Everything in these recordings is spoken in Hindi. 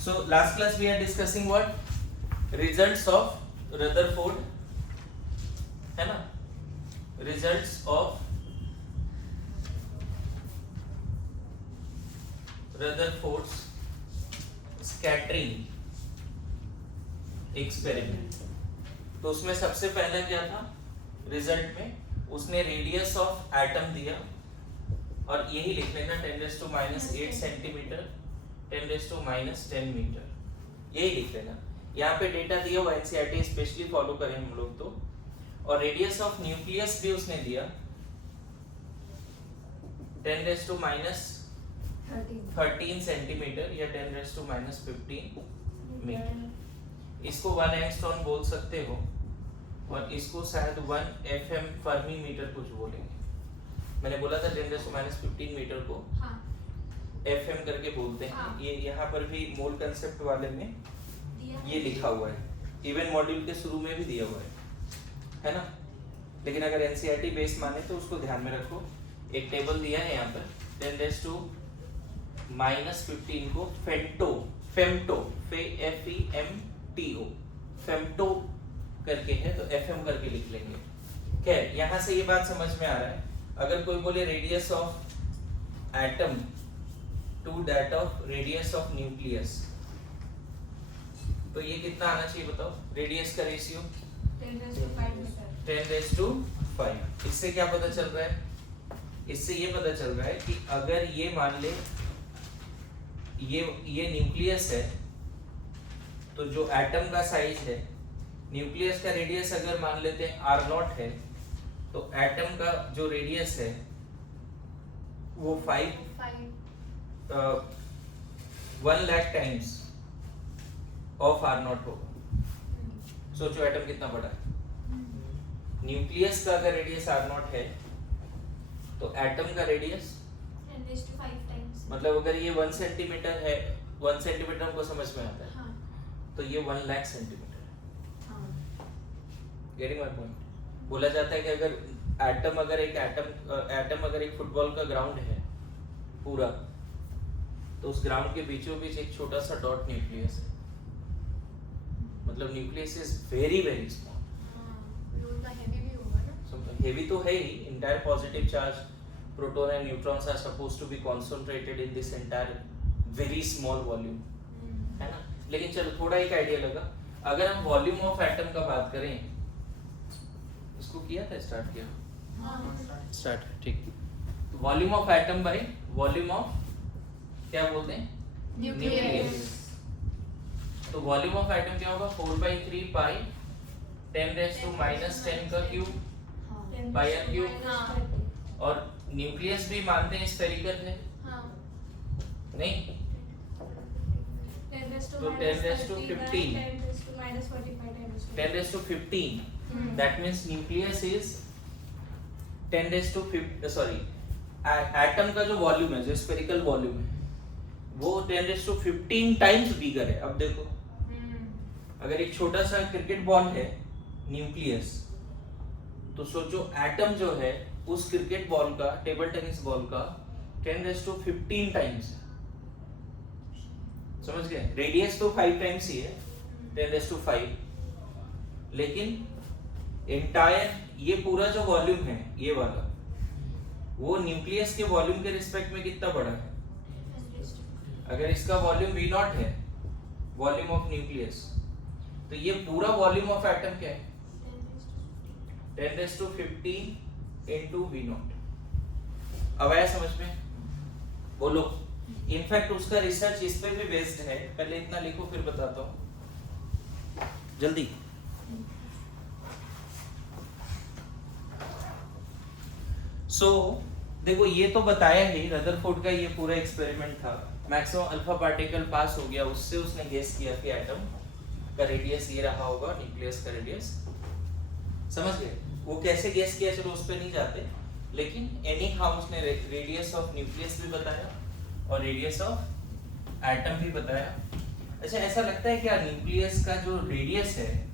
So last class we are discussing what results of Rutherford, है ना, results of Rutherford's scattering experiment। तो उसमें सबसे पहला क्या था, रिजल्ट में उसने रेडियस ऑफ एटम दिया और यही लिख लेना 10⁻⁸ सेंटीमीटर 10⁻⁻10 मीटर, यही लिख लेना। यहाँ पे डेटा दिया हुआ एनसीईआरटी स्पेशली फॉलो करें हम लोग तो। और रेडियस ऑफ न्यूक्लियस भी उसने दिया 10⁻13 सेंटीमीटर या 10⁻15 मीटर। इसको 1 एंगस्ट्रॉम बोल सकते हो और इसको शायद 1 एफएम फर्मी मीटर कुछ बोलेंगे। मैंने बोला था 10⁻15 मीटर को एफएम करके बोलते हैं। ये यहाँ पर भी मोल कंसेप्ट वाले में ये लिखा हुआ है, इवन मॉड्यूल के शुरू में भी दिया हुआ है ना। लेकिन अगर एनसीईआरटी बेस माने तो उसको ध्यान में रखो। एक टेबल दिया है यहाँ पर 10⁻⁻15 को फेम्टो फेम्टो करके है तो एफएम करके लिख लेंगे। खैर यहाँ से ये बात समझ में आ रहा है। अगर कोई बोले radius of atom to that of radius of nucleus, तो ये कितना आना चाहिए बताओ? रेडियस का रेशियो 10⁵ इससे क्या पता चल रहा है? इससे ये पता चल रहा है कि अगर ये मान ले ये न्यूक्लियस है तो जो एटम का साइज है, न्यूक्लियस का रेडियस अगर मान लेते हैं r0 है तो एटम का जो रेडियस है वो 1 लाख टाइम्स ऑफ r0 होगा। सोचो एटम कितना बड़ा है। न्यूक्लियस का अगर रेडियस r0 है तो एटम का रेडियस 10⁵ टाइम्स, मतलब अगर ये 1 सेंटीमीटर है, 1 सेंटीमीटर हमको समझ में आता है, तो ये 1 लाख सेंटीमीटर है। Getting my point? बोला जाता है कि अगर एटम अगर एक फुटबॉल का ग्राउंड है पूरा, तो उस ग्राउंड के बीचों बीच एक छोटा सा डॉट न्यूक्लियस है। मतलब nucleus is very very small. Heavy तो है ही, entire positive charge proton and neutrons are supposed to be concentrated in this entire very small volume, है ना। लेकिन चलो थोड़ा एक आइडिया लगा। अगर हम वॉल्यूम ऑफ एटम का बात करें, इसको किया था, स्टार्ट किया, स्टार्ट, ठीक। Volume of atom by volume of क्या बोलते हैं? न्यूक्लियस। तो वॉल्यूम ऑफ एटम क्या होगा? 4/3 पाई 10⁻⁻10 का क्यूब बाय r क्यूब। और न्यूक्लियस भी मानते हैं स्फेरिकल है, नहीं? तो 10⁻15 10⁻15 that means nucleus is 10⁻15 sorry atom का जो वॉल्यूम है, जो स्फेरिकल वॉल्यूम है, वो 10⁻15 टाइम्स बिगर है। अब देखो, अगर एक छोटा सा क्रिकेट बॉल है न्यूक्लियस, तो सोचो एटम जो है उस क्रिकेट बॉल का, टेबल टेनिस बॉल का 10⁻15 टाइम्स है। समझ गए? रेडियस तो 5 टाइम्स ही है, 10⁻5, लेकिन एंटायर ये पूरा जो वॉल्यूम है ये वाला, वो न्यूक्लियस के वॉल्यूम के रिस्पेक्ट में कितना बड़ा है? अगर इसका वॉल्यूम V0 है, वॉल्यूम ऑफ न्यूक्लियस, तो ये पूरा वॉल्यूम ऑफ एटम क्या है? 10⁻15 into V0। अब आया समझ में? बोलो। इनफैक्ट उसका रिसर्च इस पे भी बेस्ड है। पहले इतना लिखो फिर बताता हूँ, जल्दी। देखो ये तो बताया ही, रदरफोर्ड का ये पूरा एक्सपेरिमेंट था। मैक्सिमम अल्फा पार्टिकल पास हो गया, उससे उसने गेस किया कि एटम का रेडियस ये रहा होगा, न्यूक्लियस का रेडियस। समझ गए? वो कैसे गेस किया चलो उस पे नहीं जाते, लेकिन एनी हाउ उसने रेडियस ऑफ न्यूक्लियस भी बताया और रेडियस ऑफ एटम भी बताया। अच्छा, ऐसा लगता है क्या न्यूक्लियस का जो रेडियस है,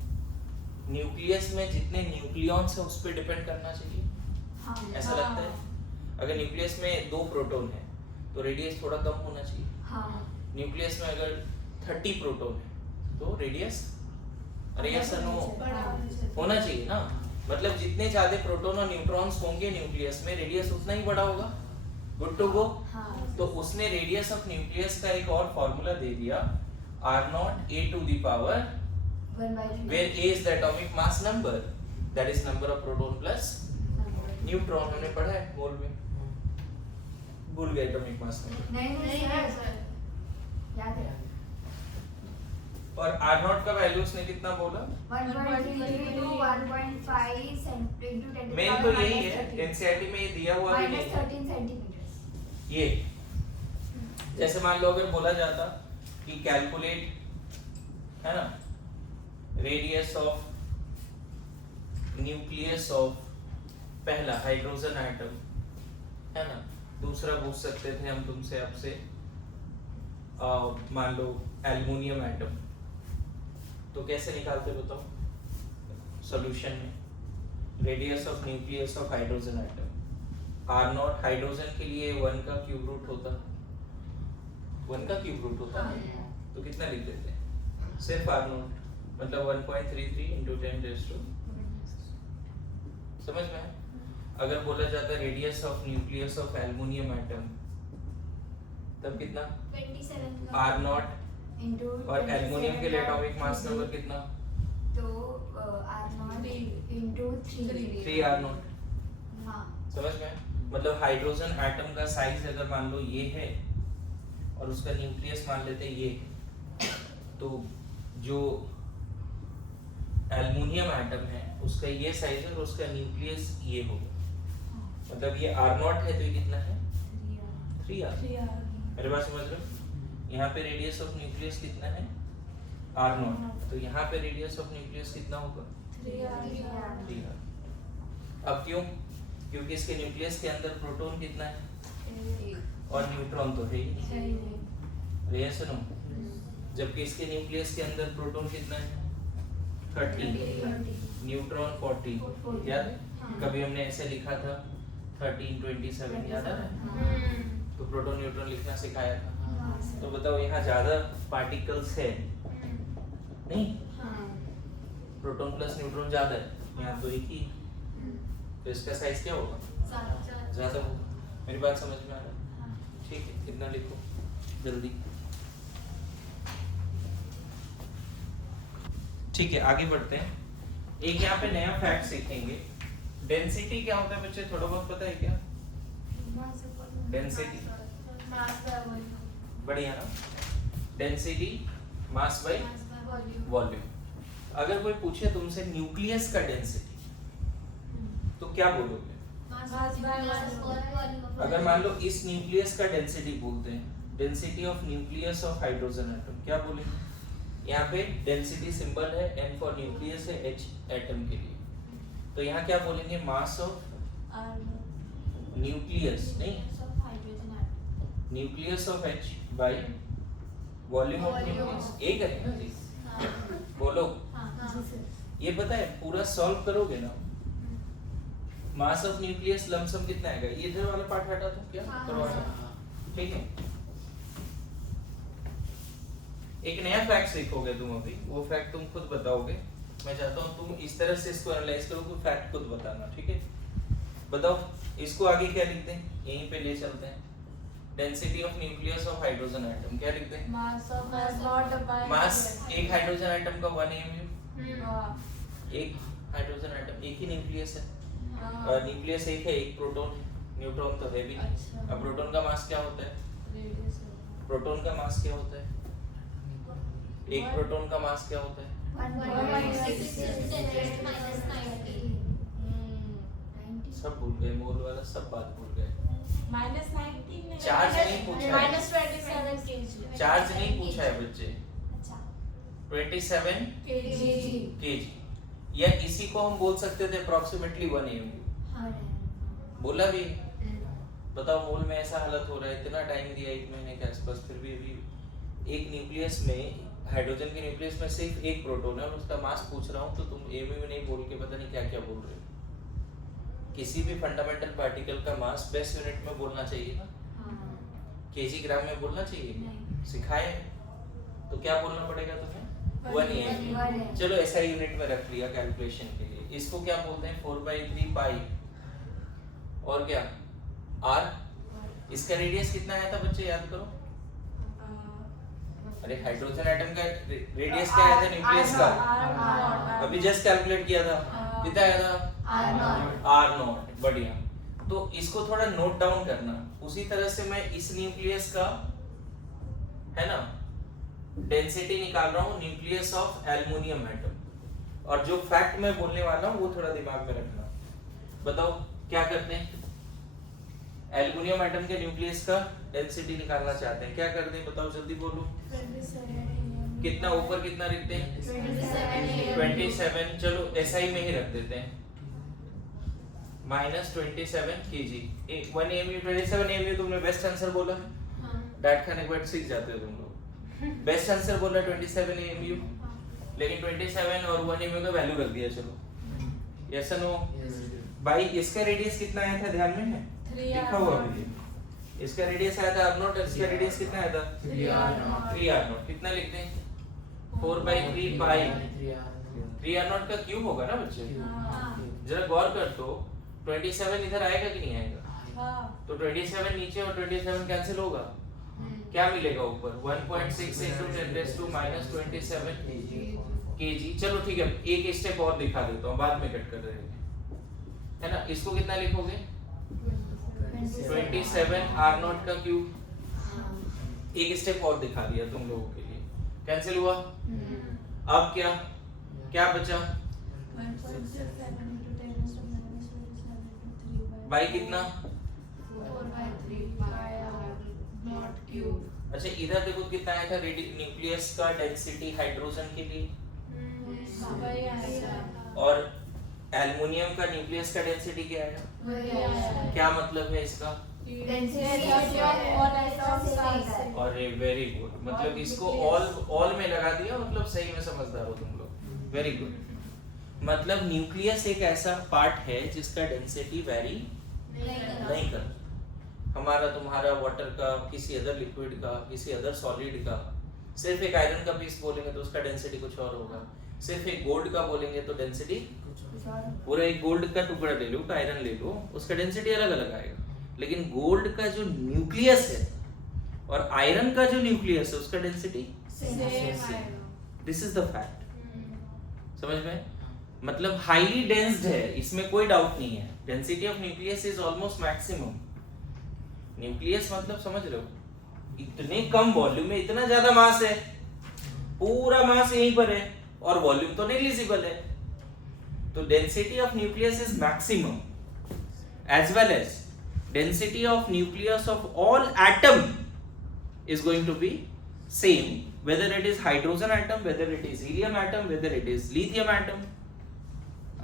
न्यूक्लियस में जितने न्यूक्लियॉन्स है उस पर डिपेंड करना चाहिए? ऐसा लगता है? अगर न्यूक्लियस में 2 प्रोटॉन है तो रेडियस थोड़ा कम होना चाहिए। न्यूक्लियस में अगर 30 प्रोटॉन है तो रेडियस, अरे यस और नो बड़ा होना चाहिए ना, मतलब जितने ज्यादा प्रोटॉन और न्यूट्रॉन्स होंगे न्यूक्लियस में रेडियस उतना ही बड़ा होगा। Good to go. तो उसने रेडियस ऑफ न्यूक्लियस का एक और फॉर्मूला दे दिया, r0 a to the power 1/3 where a is the atomic mass number, that is number of proton plus neutron. हमने पढ़ा है मोल में, भूल गए एटॉमिक मास नंबर। नहीं सर याद है और r0 का वैल्यू उसने कितना बोला? 1.3 to 1.5 into 10 मेन तो यही है, एनसीईआरटी में ये दिया हुआ भी नहीं है। -13 सेंटीमीटर। ये जैसे मान लो अगर बोला जाता कि कैलकुलेट है ना रेडियस ऑफ न्यूक्लियस ऑफ पहला हाइड्रोजन एटम है ना, दूसरा पूछ सकते थे हम तुमसे आपसे मान लो एल्युमिनियम एटम, तो कैसे निकालते बताओ सॉल्यूशन में? Radius of nucleus of hydrogen atom r0 hydrogen के लिए 1 का क्यूब रूट होता, 1 का क्यूब रूट होता है तो कितना लिख देते हैं? सिर्फ r0 मतलब 1.33 into 10 raised to, समझ में? अगर बोला जाता radius of nucleus of aluminium atom तब कितना? 27 r0 into और एल्युमिनियम के लिए एटॉमिक मास नंबर कितना? तो r0 into 3 3 r0। हाँ समझ में? मतलब हाइड्रोजन एटम का साइज अगर मान लो ये है और उसका न्यूक्लियस मान लेते ये, तो जो एल्युमिनियम एटम है उसका ये साइज है और उसका न्यूक्लियस ये होगा, मतलब ये r0 है तो ये कितना है? 3r। मेरे बात समझ रहे हो? यहाँ पे रेडियस ऑफ न्यूक्लियस कितना है? r0, तो यहाँ पे रेडियस ऑफ न्यूक्लियस कितना होगा? 3r। अब क्यों? क्योंकि इसके न्यूक्लियस के अंदर प्रोटॉन कितना है और न्यूट्रॉन तो है ही नहीं, ये सुनो, जबकि इसके न्यूक्लियस के अंदर प्रोटॉन कितना है? 30, न्यूट्रॉन 40। याद है? कभी हमने ऐसे लिखा था 13 27, याद है? तो प्रोटॉन न्यूट्रॉन लिखना सिखाया था। तो बताओ यहाँ ज्यादा पार्टिकल्स है नहीं, प्रोटॉन प्लस न्यूट्रॉन ज्यादा है, यहाँ तो एक ही, तो इसका साइज क्या होगा? ज्यादा होगा। मेरी बात समझ में आ रहा है? ठीक है, कितना लिखो जल्दी। ठीक है, आगे बढ़ते हैं। एक यहाँ पे नया फैक्ट सीखेंगे। डेंसिटी क्या होता है बच्चे, थोड़ा बहुत पता है क्या? डेंसिटी बढ़िया ना, डेंसिटी मास बाय वॉल्यूम। अगर कोई पूछे तुमसे न्यूक्लियस का डेंसिटी तो क्या बोलोगे? अगर मान लो इस न्यूक्लियस का डेंसिटी बोलते हैं, density of nucleus of hydrogen atom, क्या बोलेंगे? यहाँ पे डेंसिटी सिंबल है, N फॉर न्यूक्लियस है, H एटम के लिए, तो यहाँ क्या बोलेंगे? मास ऑफ न्यूक्लियस, नहीं nucleus of H by volume of nucleus, एक है ना जी? बोलो, ये पता है पूरा सॉल्व करोगे ना, मास ऑफ न्यूक्लियस लमसम कितना आएगा? ये इधर वाला पार्ट हटा दो क्या? करवाना, ठीक है। एक नया फैक्ट सीखोगे तुम अभी, वो फैक्ट तुम खुद बताओगे। मैं चाहता हूँ तुम इस तरह से इसको एनालाइज करो कि फैक्ट खुद बताना, ठीक है? बताओ इसको आगे क्या लिखते हैं, यहीं पे ले चलते हैं। Density of nucleus of hydrogen atom क्या लिखते हैं? मास एक हाइड्रोजन एटम का 1 AMU, एक हाइड्रोजन एटम, एक ही न्यूक्लियस है, न्यूक्लियस एक है, एक प्रोटॉन है, न्यूट्रॉन तो है भी नहीं। अब प्रोटॉन का मास क्या होता है? प्रोटॉन का मास क्या होता है? एक प्रोटॉन का मास क्या होता है? 90। सब भूल गए, मोल वाला सब बात भूल गए। -19 चार्ज नहीं पूछा है, -27 kg। चार्ज नहीं पूछा है बच्चे। अच्छा 27 kg, या इसी को हम बोल सकते थे अप्रोक्सीमेटली 1 AMU, बोला भी। बताओ मोल में ऐसा हालत हो रहा है, इतना टाइम दिया 1 महीने के आसपास, फिर भी अभी एक न्यूक्लियस में, हाइड्रोजन के न्यूक्लियस में सिर्फ एक प्रोटॉन है और उसका मास पूछ रहा हूँ तो तुम AMU में नहीं बोल के पता नहीं क्या क्या बोल रहे हो। किसी भी फंडामेंटल पार्टिकल का मास बेस यूनिट में बोलना चाहिए ना, केजी ग्राम में बोलना चाहिए, सिखाए तो क्या बोलना पड़ेगा तुम्हें 1 AMU। 1 AMU। चलो ऐसा यूनिट में रख लिया कैलकुलेशन के लिए। इसको क्या बोलते हैं 4/3 पाई और क्या r। इसका रेडियस कितना आया था बच्चे याद करो। अरे हाइड्रोजन एटम का रेडियस क्या आया था न्यूक्लियस का, अभी जस्ट कैलकुलेट किया था, कितना आया था r0। बढ़िया, तो इसको थोड़ा नोट डाउन करना। उसी तरह से मैं इस न्यूक्लियस का है ना डेंसिटी निकाल रहा हूँ, न्यूक्लियस ऑफ एल्युमिनियम एटम। और जो फैक्ट मैं बोलने वाला हूँ वो थोड़ा दिमाग में रखना। बताओ क्या करते हैं, एल्युमिनियम एटम के न्यूक्लियस का डेंसिटी निकालना चाहते हैं, क्या करते हैं बताओ जल्दी बोलो। कितना ऊपर कितना लिखते हैं 27। चलो SI में ही रख देते हैं -27 kg। 1 AMU 27 AMU तुमने बेस्ट आंसर बोला, डाइट खाने के बाद सीख जाते हो तुम लोग। बेस्ट आंसर बोला 27 AMU, लेकिन 27 और 1 AMU का वैल्यू रख दिया। चलो यस नो भाई, इसका रेडियस कितना आया था ध्यान में है, लिखा हुआ है। इसका रेडियस आया था r0, इसका रेडियस कितना आया था 3r0। कितना लिखते हैं 4/3 पाई 3r0 का क्यूब होगा ना बच्चे। जरा गौर कर तो 27 इधर आएगा कि नहीं आएगा, तो 27 नीचे और 27 कैंसिल होगा, क्या मिलेगा ऊपर 1.6 into 10⁻⁻27 kg। चलो ठीक है, एक स्टेप और दिखा देता हूँ, बाद में कट कर रहे है ना। इसको कितना लिखोगे 27 r0 का क्यूब। एक स्टेप और दिखा दिया तुम लोगों के लिए, कैंसिल हुआ। अब क्या क्या बचा भाई, कितना। अच्छा इधर देखो कितना आया था न्यूक्लियस का डेंसिटी हाइड्रोजन के लिए, और एल्युमिनियम का न्यूक्लियस का डेंसिटी क्या है, क्या मतलब है इसका। अरे वेरी गुड, मतलब इसको ऑल में लगा दिया, मतलब सही में समझदार हो तुम लोग, वेरी गुड। मतलब न्यूक्लियस एक ऐसा पार्ट है जिसका डेंसिटी वेरी नहीं करता। हमारा तुम्हारा वाटर का, किसी अदर लिक्विड का, किसी अदर सॉलिड का, सिर्फ एक आयरन का पीस बोलेंगे तो उसका डेंसिटी कुछ और होगा, सिर्फ एक गोल्ड का बोलेंगे तो डेंसिटी, पूरा एक गोल्ड का टुकड़ा ले लो, आयरन ले लो, उसका डेंसिटी अलग अलग आएगा। लेकिन गोल्ड का जो न्यूक्लियस है और आयरन का जो न्यूक्लियस है उसका density this is the fact. समझ में, मतलब हाईली डेंस्ड है, इसमें कोई डाउट नहीं है। Density of nucleus is almost maximum. Nucleus मतलब समझ रहे हो, इतने कम वॉल्यूम में इतना ज्यादा मास है, पूरा मास यहीं पर है और वॉल्यूम तो नेग्लिजिबल है। तो density of nucleus is maximum, as well as density of nucleus of all atom is going to be same, whether it is hydrogen atom, whether it is helium atom, whether it is lithium atom।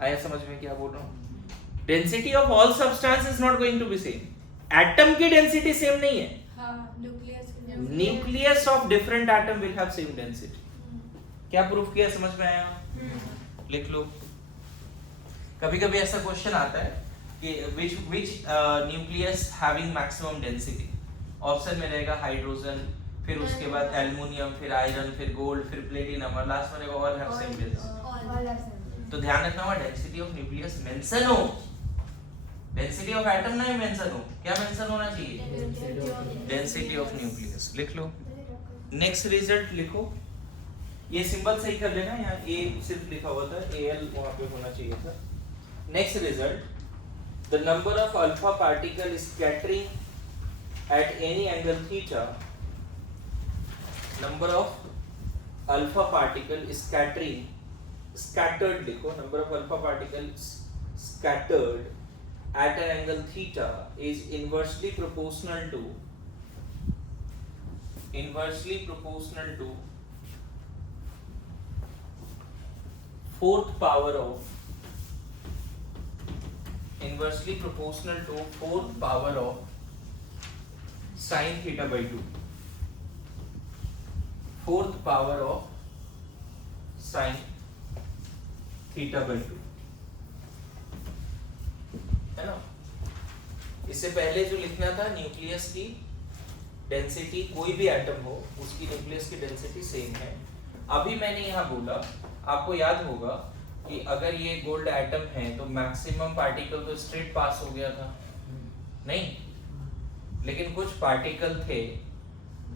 आया समझ में क्या बोल रहा हूँ। density of all substance is not going to be same। atom की density same नहीं है, nucleus of different atom will have same density। क्या प्रूफ किया, समझ में आया, लिख लो। कभी कभी ऐसा क्वेश्चन आता है कि which nucleus having maximum density, option में रहेगा हाइड्रोजन, फिर उसके बाद एल्युमिनियम, फिर आयरन, फिर गोल्ड, फिर प्लेटिनम, और लास्ट में रहेगा ऑल हैव सेम डेंसिटी। तो ध्यान रखना होगा डेंसिटी ऑफ न्यूक्लियस मेंशन हो, डेंसिटी ऑफ एटम नहीं मेंशन हो, क्या मेंशन होना चाहिए, डेंसिटी ऑफ न्यूक्लियस। लिख लो, नेक्स्ट रिजल्ट लिखो, ये सिंबल सही कर लेना, यहाँ ए सिर्फ लिखा हुआ था, एल वहां पे होना चाहिए था। Next result, the number of alpha particle scattering at any angle theta, number of alpha particle scattering, scattered लिखो, number of alpha particles scattered at an angle theta is inversely proportional to fourth power of sin theta by 2, fourth power of sin theta by 2, है ना। इससे पहले जो लिखना था न्यूक्लियस की डेंसिटी कोई भी एटम हो उसकी न्यूक्लियस की डेंसिटी सेम है। अभी मैंने यहाँ बोला, आपको याद होगा कि अगर ये गोल्ड एटम है तो मैक्सिमम पार्टिकल तो स्ट्रेट पास हो गया था, नहीं, लेकिन कुछ पार्टिकल थे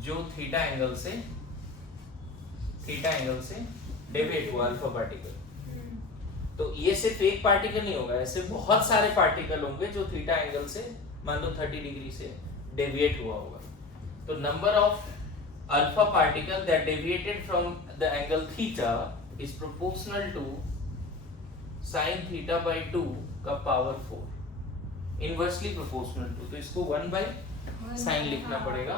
जो थीटा एंगल से डेविएट हुआ, अल्फा पार्टिकल। तो ये सिर्फ एक पार्टिकल नहीं होगा, ऐसे बहुत सारे पार्टिकल होंगे जो थीटा एंगल से मान लो 30 डिग्री से डेविएट हुआ होगा। तो number of alpha particle that deviated from the angle theta is proportional to sin theta by 2 का पावर 4, इनवर्सली प्रोपोर्शनल टू। तो इसको 1 by sin लिखना पड़ेगा,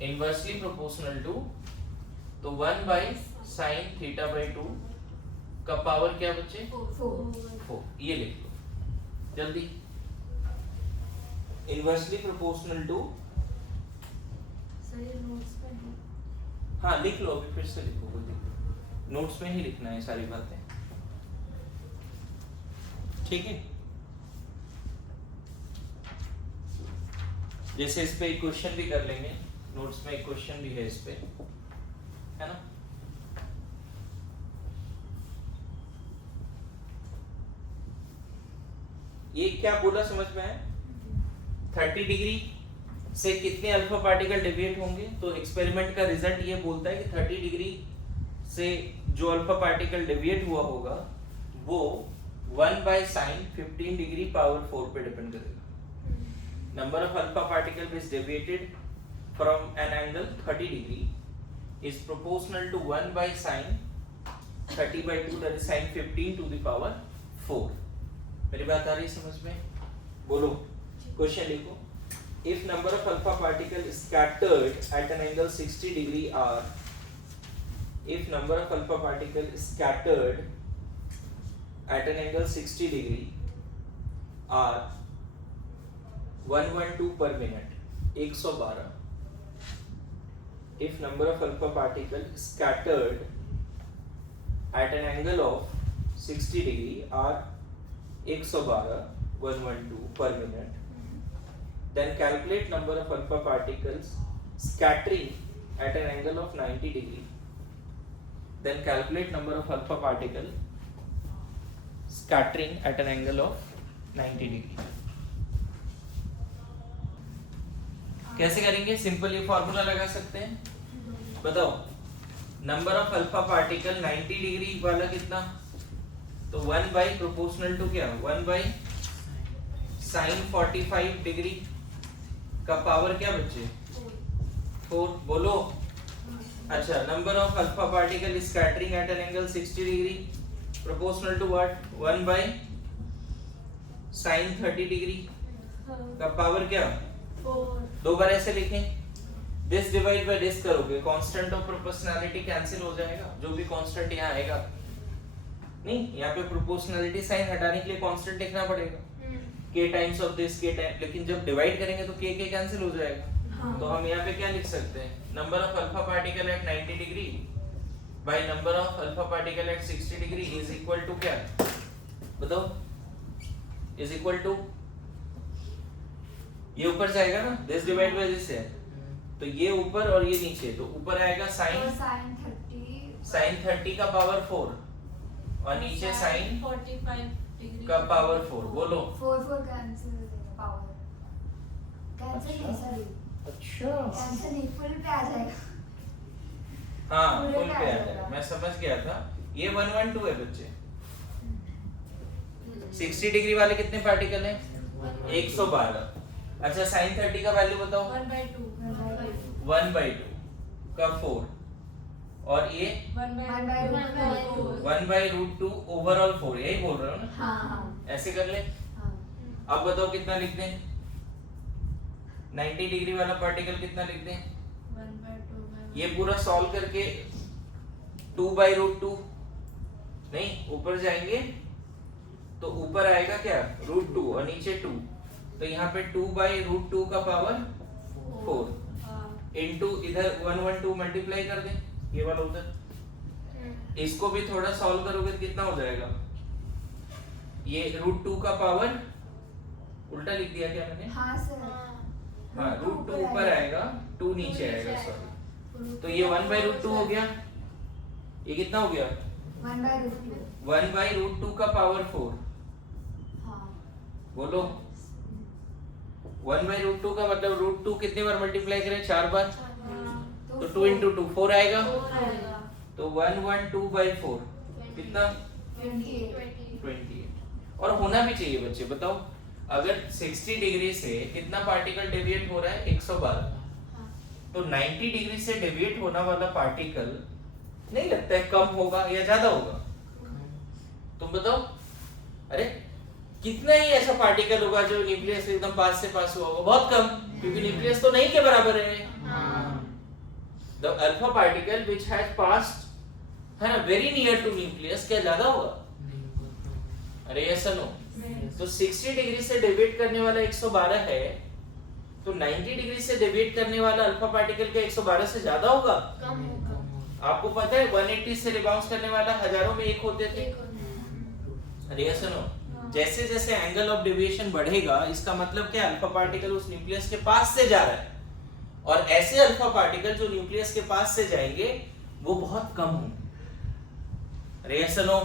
इनवर्सली प्रोपोर्शनल टू, तो 1 by sin थीटा by 2 का पावर क्या बच्चे? 4। ये लिख लो जल्दी, इनवर्सली प्रोपोर्शनल टू, हाँ लिख लो, अभी फिर से लिखो, नोट्स में ही लिखना है सारी बातें, ठीक है। जैसे इस पे एक क्वेश्चन भी कर लेंगे, नोट्स में एक क्वेश्चन भी है इस पे, है ना। ये क्या बोला समझ में आया? 30 डिग्री से कितने अल्फा पार्टिकल डेविएट होंगे, तो एक्सपेरिमेंट का रिजल्ट ये बोलता है कि 30 डिग्री से जो अल्फा पार्टिकल डेविएट हुआ होगा वो 1 by sin 15 डिग्री पावर 4 पे डिपेंड करेगा। Number of alpha particle is deviated from an angle 30 degree is proportional to 1 by sin 30 by 2 that is sin 15 to the power 4। मेरी बात आ रही है समझ में? बोलो, क्वेश्चन लिखो। If number of alpha particle is scattered at an angle 60 degree are, if number of alpha particle is scattered at an angle 60 degree are 112 per minute, 112। If number of alpha particle is scattered at an angle of 60 degree are 112, 112 per minute, then calculate number of alpha particles scattering at an angle of 90 degree, then calculate number of alpha particle scattering at an angle of 90 degree। कैसे करेंगे? सिंपल ये फॉर्मूला लगा सकते हैं, बताओ। Number of alpha particle 90 degree वाला कितना, तो 1 by प्रोपोर्शनल टू क्या, 1 by sin 45 डिग्री का पावर क्या बच्चे, 4। बोलो। अच्छा, number of alpha particle scattering at an angle 60 degree proportional to what, 1 by sin 30 degree का पावर क्या, 4। दो बार ऐसे लिखें, दिस डिवाइड बाय दिस करोगे, कांस्टेंट ऑफ प्रोपोर्शनैलिटी कैंसिल हो जाएगा, जो भी कांस्टेंट यहाँ आएगा, नहीं यहाँ पे प्रोपोर्शनैलिटी साइन हटाने के लिए कांस्टेंट लिखना पड़ेगा, k times of this k time, लेकिन जब डिवाइड करेंगे तो k कैंसिल हो जाएगा। तो हम यहाँ पे क्या लिख सकते हैं, number of alpha particle at 90 degree by number of alpha particle at 60 degree is equal to क्या, बताओ, इज इक्वल टू, ये ऊपर जाएगा ना, दिस डिवाइड बाय दिस है, तो ये ऊपर और ये नीचे, तो ऊपर आएगा sin 30 का पावर 4 और नीचे sin 45 डिग्री का पावर 4। बोलो। 4 कैंसिल हो जाएगा, पावर कैंसिल नहीं, सॉरी अच्छा, कैंसिल नहीं, फुल पे आ जाएगा। हाँ पूरे फुल पे पे आ आ जाएगा। जाएगा, मैं समझ गया था। ये 112 है बच्चे। 60 डिग्री वाले कितने पार्टिकल हैं, 112। अच्छा, sin 30 का वैल्यू बताओ, 1/2 1/2 का 4 और ये 1/√2 ओवरऑल 4, यही बोल रहे हो ना? हाँ ऐसे कर ले। हाँ। अब बताओ कितना लिख दें, 90 डिग्री वाला पार्टिकल कितना लिख दें, 1/2 ये पूरा सॉल्व करके 2/√2, नहीं ऊपर जाएंगे तो ऊपर आएगा क्या, √2 और नीचे 2, तो यहाँ पे 2/√2 का पावर 4 इनटू इधर 112 मल्टीप्लाई कर दें, ये वाला उधर, इसको भी थोड़ा सॉल्व करोगे तो कितना हो जाएगा, ये √2 का पावर उल्टा लिख दिया क्या मैंने, हाँ सर, हाँ रूट 2 ऊपर आएगा, 2 नीचे आएगा, सॉरी। तो ये 1/√2 हो गया। ये कितना हो गया? 1/√2। 1/√2 का पावर 4। हाँ। बोलो 1/√2 का मतलब √2 कितने बार मल्टीप्लाई करें? 4 बार। तो 2 into 2 4 आएगा। तो 112/4 कितना? 28। और होना भी चाहिए बच्चे, बताओ अगर 60 डिग्री से कितना पार्टिकल डेविएट हो रहा है? 112। तो 90 डिग्री से डेविएट होने वाला पार्टिकल नहीं लगता है कम होगा या ज्यादा होगा? तुम बताओ। अरे कितना ही ऐसा पार्टिकल होगा जो न्यूक्लियस एकदम पास से पास हुआ होगा? बहुत कम, क्योंकि न्यूक्लियस तो नहीं के बराबर है। The alpha particle which has passed है ना very near to nucleus, क्या ज्यादा होगा? अरे yes or no? तो 60 डिग्री से डेविएट करने वाला 112 है, तो 90 डिग्री से डेविएट करने वाला अल्फा पार्टिकल का 112 से ज्यादा होगा? आपको पता है 180 से रिबाउंस करने वाला हजारों में एक होते थे। अरे yes or no? जैसे जैसे एंगल ऑफ डेविएशन बढ़ेगा, इसका मतलब क्या? अल्फा पार्टिकल उस न्यूक्लियस के पास से जा रहा है, और ऐसे अल्फा पार्टिकल जो न्यूक्लियस के पास से जाएंगे वो बहुत कम होंगे। अरे yes or no?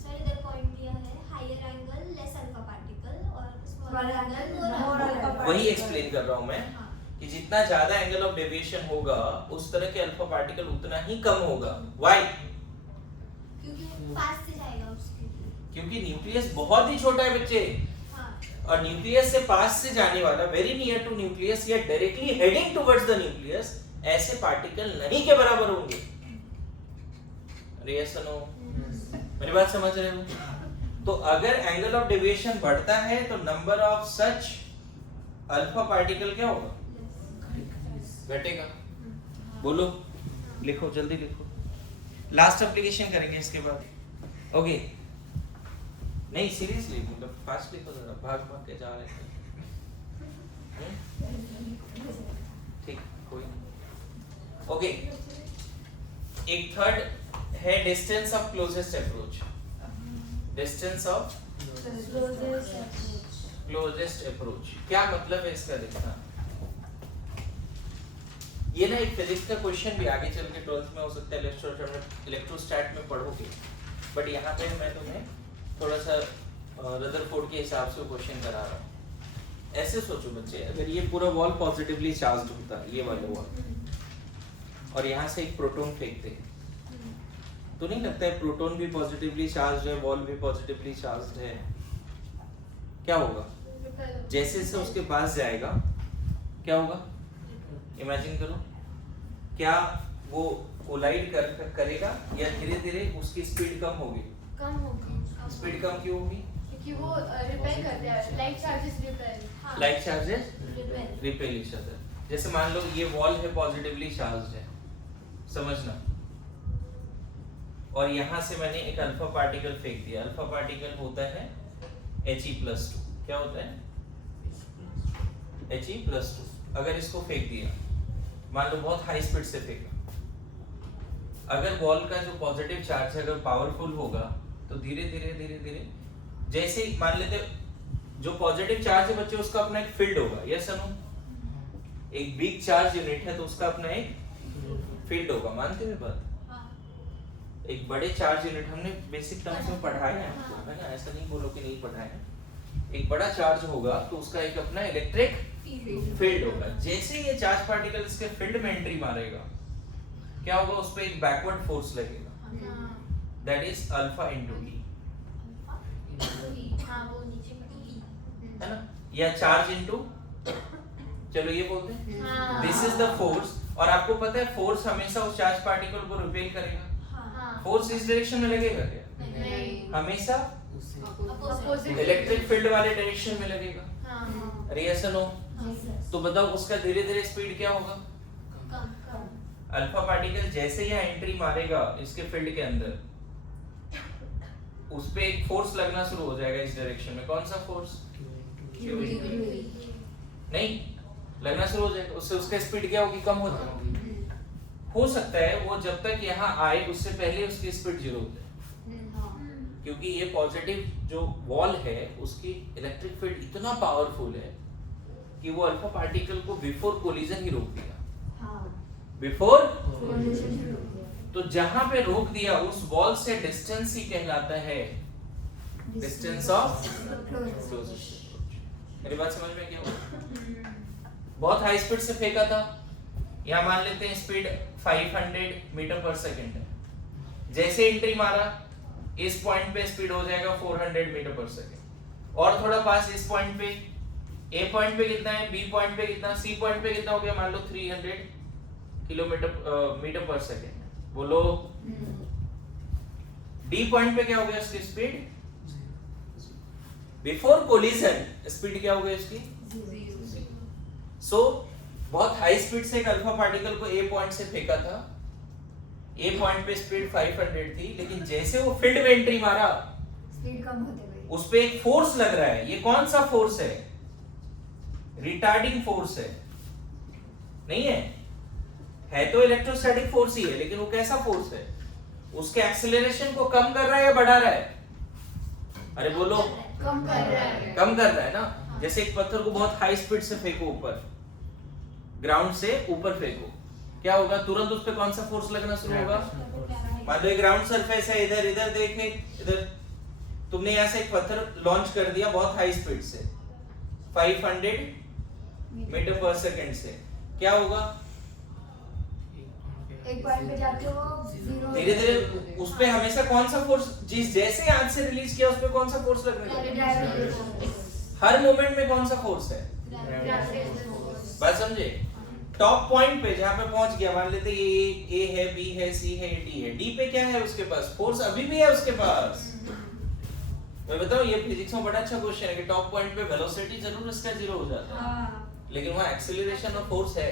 सर इधर पॉइंट दिया है higher angle less alpha particle और smaller angle more more alpha alpha वही एक्सप्लेन कर रहा हूं मैं हाँ। कि जितना ज्यादा एंगल ऑफ डेविएशन होगा उस तरह के अल्फा पार्टिकल उतना ही कम होगा। व्हाई? क्योंकि पास से जाएगा उसके। क्योंकि न्यूक्लियस बहुत ही छोटा है बच्चे, हाँ। और न्यूक्लियस से पास से जाने वाला वेरी नियर टू न्यूक्लियस या directly heading towards the nucleus ऐसे पार्टिकल नहीं के बराबर होंगे। अरे yes or no? मेरी बात समझ रहे हो? तो अगर एंगल ऑफ डेविएशन बढ़ता है तो number of such alpha particle क्या होगा? घटेगा। बोलो, लिखो जल्दी लिखो। लास्ट एप्लीकेशन करेंगे इसके बाद। ओके नहीं सीरियसली, मतलब फास्ट लिखो जरा, भाग भाग के जा रहे हैं। ठीक, कोई नहीं। ओके, एक थर्ड है distance of closest approach. Distance of closest approach क्या मतलब है इसका? देखना, ये ना एक फिजिक्स का क्वेश्चन भी आगे चल के 12th में हो सकता है, इलेक्ट्रोस्टैट में पढ़ोगे, बट यहाँ पे मैं तुम्हें थोड़ा सा रदरफोर्ड के हिसाब से क्वेश्चन करा रहा हूँ। ऐसे सोचो बच्चे, अगर ये पूरा वॉल पॉजिटिवली चार्ज्ड होता, ये वाला वॉल, और यहाँ से एक प्रोटॉन फेंकते हैं, तो नहीं लगता है प्रोटॉन भी पॉजिटिवली चार्ज्ड है, वॉल भी पॉजिटिवली चार्ज्ड है? क्या होगा? जैसे जैसे उसके पास जाएगा क्या होगा? इमेजिन करो, क्या वो कोलाइड करेगा या धीरे धीरे उसकी स्पीड कम होगी? कम होगी। स्पीड कम क्यों होगी? क्योंकि वो रिपेल करते हैं, like charges repel. Like charges repel each other. जैसे मान लो ये वॉल है पॉजिटिवली चार्ज्ड है, समझना, और यहाँ से मैंने एक अल्फा पार्टिकल फेंक दिया। अल्फा पार्टिकल होता है He+2। क्या होता है? He+2। अगर इसको फेंक दिया, मान लो बहुत हाई स्पीड से फेंका, अगर वॉल का जो पॉजिटिव चार्ज है अगर पावरफुल होगा तो धीरे धीरे धीरे धीरे, जैसे ही मान लेते जो पॉजिटिव चार्ज है बच्चे उसका अपना एक फील्ड होगा, यस नो? एक बिग चार्ज यूनिट है तो उसका अपना एक फील्ड होगा, मानते हो बात? एक बड़े चार्ज यूनिट हमने बेसिक टर्म्स में पढ़ाया है आपको, है ना? ऐसा नहीं बोलो कि नहीं पढ़ाया है। एक बड़ा चार्ज होगा तो उसका एक अपना इलेक्ट्रिक फील्ड होगा। जैसे ये चार्ज पार्टिकल इसके फील्ड में एंट्री मारेगा, क्या होगा? उस पे एक बैकवर्ड फोर्स लगेगा, दैट इज अल्फा इनटू ई, है ना? या चार्ज इनटू, चलो ये बोलते हैं दिस इज द फोर्स। और आपको पता है फोर्स हमेशा उस चार्ज पार्टिकल को रिपेल करेगा। फोर्स इस डायरेक्शन में लगेगा क्या? नहीं, हमेशा Opposite। इलेक्ट्रिक फील्ड वाले डायरेक्शन में लगेगा। अरे yes or no? तो बताओ उसका धीरे धीरे स्पीड क्या होगा? अल्फा पार्टिकल जैसे ही एंट्री मारेगा इसके फील्ड के अंदर, उस पे एक फोर्स लगना शुरू हो जाएगा इस डायरेक्शन में। कौन सा फोर्स? नहीं, लगना शुरू हो जाएगा, उससे उसका स्पीड क्या होगी? कम हो जाएगी। हो सकता है वो जब तक यहाँ आए उससे पहले उसकी स्पीड 0 हो जाए, क्योंकि ये पॉजिटिव जो वॉल है उसकी इलेक्ट्रिक फील्ड इतना पावरफुल है कि वो अल्फा पार्टिकल को बिफोर कोलिजन ही रोक दिया, हाँ बिफोर। कोलिजन ही रोक दिया। तो जहां पे रोक दिया उस बॉल से डिस्टेंस ही कहलाता है डिस्टेंस ऑफ क्लोजेस्ट। मेरी बात समझ में क्या हुआ? बहुत हाई स्पीड से फेंका था, यहाँ मान लेते हैं स्पीड 500 मीटर पर सेकंड है, जैसे एंट्री मारा इस पॉइंट पे स्पीड हो जाएगा 400 मीटर पर सेकंड, और थोड़ा पास इस पॉइंट पे, ए पॉइंट पे कितना है, बी पॉइंट पे कितना, सी पॉइंट पे कितना हो गया, मान लो 300 किलोमीटर मीटर पर सेकंड। बोलो डी पॉइंट पे क्या हो गया उसकी स्पीड? बिफोर कोलिजन स्पीड क्या हो गई उसकी? सो बहुत हाई स्पीड से एक अल्फा पार्टिकल को ए पॉइंट से फेंका था, ए पॉइंट पे स्पीड 500 थी, लेकिन जैसे वो फील्ड में एंट्री मारा स्पीड कम होते गई। उस पे एक फोर्स लग रहा है। ये कौन सा फोर्स है? रिटार्डिंग फोर्स है, नहीं है तो इलेक्ट्रोस्टैटिक फोर्स ही है, लेकिन वो कैसा फोर्स है? उसके एक्सेलरेशन को कम कर रहा है या बढ़ा रहा है? अरे बोलो, कम कर रहा है। कम कर रहा है ना। जैसे एक पत्थर को बहुत हाई स्पीड से फेंको ऊपर, ग्राउंड से ऊपर फेंको, क्या होगा? तुरंत उस पे कौन सा फोर्स लगना शुरू होगा? मान लो एक ग्राउंड सरफेस है, इधर इधर देखे, इधर तुमने यहाँ से एक पत्थर लॉन्च कर दिया बहुत हाई स्पीड से 500 मीटर पर सेकंड से, क्या होगा? एक पॉइंट पे जाते हो जीरो। धीरे धीरे उस पे हमेशा कौन सा फोर्स, जिस जैसे हाथ से रिलीज किया उस पे कौन सा फोर्स लगने लगा? हर मोमेंट में कौन सा फोर्स है? बात समझे? टॉप पॉइंट पे जहां पे पहुंच गया, मान लेते ये ए है, बी है, सी है, डी है, डी पे क्या है उसके पास? फोर्स अभी भी है उसके पास। मैं बताऊं, ये फिजिक्स में बड़ा अच्छा क्वेश्चन है कि टॉप पॉइंट पे वेलोसिटी जरूर इसका जीरो हो जाता है, लेकिन वहां एक्सेलरेशन और फोर्स है।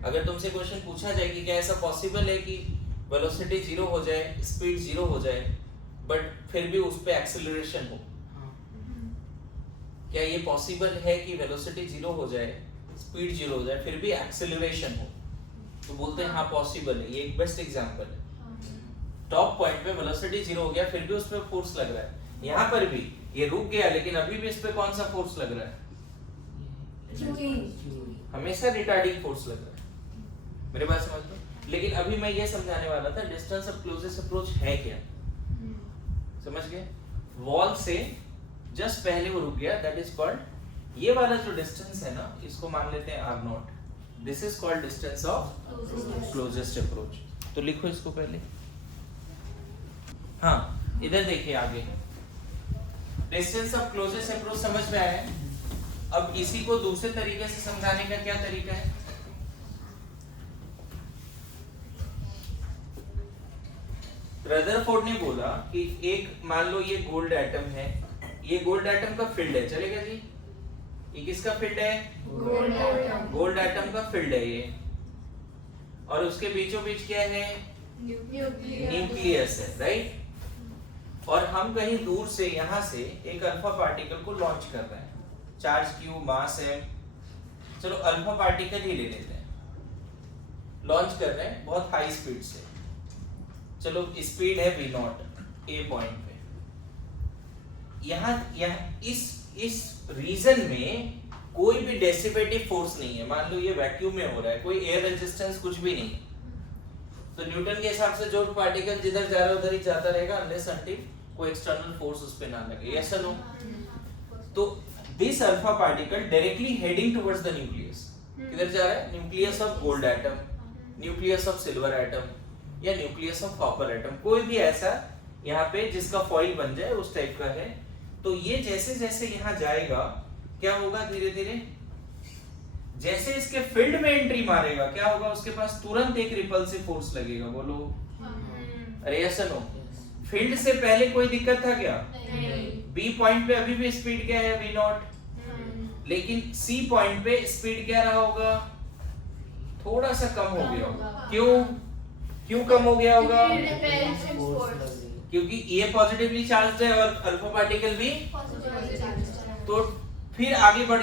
अगर तुमसे क्वेश्चन पूछा जाए कि क्या ऐसा पॉसिबल है कि वेलोसिटी जीरो हो जाए, स्पीड जीरो हो जाए, बट फिर भी उस पे एक्सेलरेशन हो, क्या ये पॉसिबल है कि वेलोसिटी जीरो हो जाए, स्पीड जीरो हो जाए, फिर भी एक्सेलरेशन हो? तो बोलते हैं हाँ पॉसिबल है। ये एक बेस्ट एग्जांपल है। टॉप पॉइंट पे वेलोसिटी जीरो हो गया, फिर भी उस पे फोर्स लग रहा है। यहाँ पर भी ये रुक गया, लेकिन अभी भी इस पे कौन सा फोर्स लग रहा है? हमेशा रिटार्डिंग फोर्स लग रहा है। मेरे बात समझ लो। लेकिन अभी मैं ये समझाने वाला था डिस्टेंस ऑफ क्लोजेस्ट अप्रोच है क्या, समझ गए? वॉल से जस्ट पहले वो रुक गया, दैट इज कॉल्ड, ये वाला जो डिस्टेंस है ना, इसको मान लेते हैं r0, this is called distance of closest approach. तो लिखो इसको पहले। हाँ, इधर देखिए आगे, डिस्टेंस ऑफ क्लोजेस्ट अप्रोच समझ में आया है। अब इसी को दूसरे तरीके से समझाने का क्या तरीका है? रदरफोर्ड ने बोला कि एक, मान लो ये गोल्ड एटम है, ये गोल्ड एटम का फील्ड है, चलेगा जी? ये किसका फील्ड है? गोल्ड एटम का फील्ड है ये, और उसके बीचों बीच क्या है? न्यूक्लियस है, राइट? और हम कहीं दूर से, यहाँ से एक अल्फा पार्टिकल को लॉन्च कर रहे हैं, चार्ज क्यू, मास है, चलो अल्फा पार्टिकल ही ले लेते हैं, लॉन्च कर रहे हैं बहुत हाई स्पीड से, चलो स्पीड है v0 ए पॉइंट पे। यहाँ इस रीजन में कोई भी डेसिपेटिव फोर्स नहीं है, मान लो ये वैक्यूम में हो रहा है, कोई एयर रेजिस्टेंस कुछ भी नहीं है, तो न्यूटन के हिसाब से जो पार्टिकल जिधर जा रहा है उधर ही जाता रहेगा, अनलेस अनटिल कोई एक्सटर्नल फोर्स उस पे ना लगे, यस और नो? तो this alpha particle directly heading towards the nucleus, किधर जा रहा है? Nucleus of gold atom, nucleus of silver atom, या न्यूक्लियस ऑफ कॉपर एटम, कोई भी ऐसा यहाँ पे जिसका फॉइल बन जाए उस टाइप का है। तो ये जैसे जैसे यहाँ जाएगा, क्या होगा? धीरे धीरे जैसे इसके फील्ड में एंट्री मारेगा, क्या होगा? उसके पास तुरंत एक रिपल्सिव फोर्स लगेगा। बोलो अरे यस नो? फील्ड से पहले कोई दिक्कत था क्या? बी पॉइंट पे अभी भी स्पीड क्या है? v0, लेकिन सी पॉइंट पे स्पीड क्या रहा होगा? थोड़ा सा कम हो गया होगा। क्यों कम हो गया होगा? क्योंकि ये पॉजिटिवली चार्ज्ड है और अल्फा पार्टिकल भी, तो फिर आगे बढ़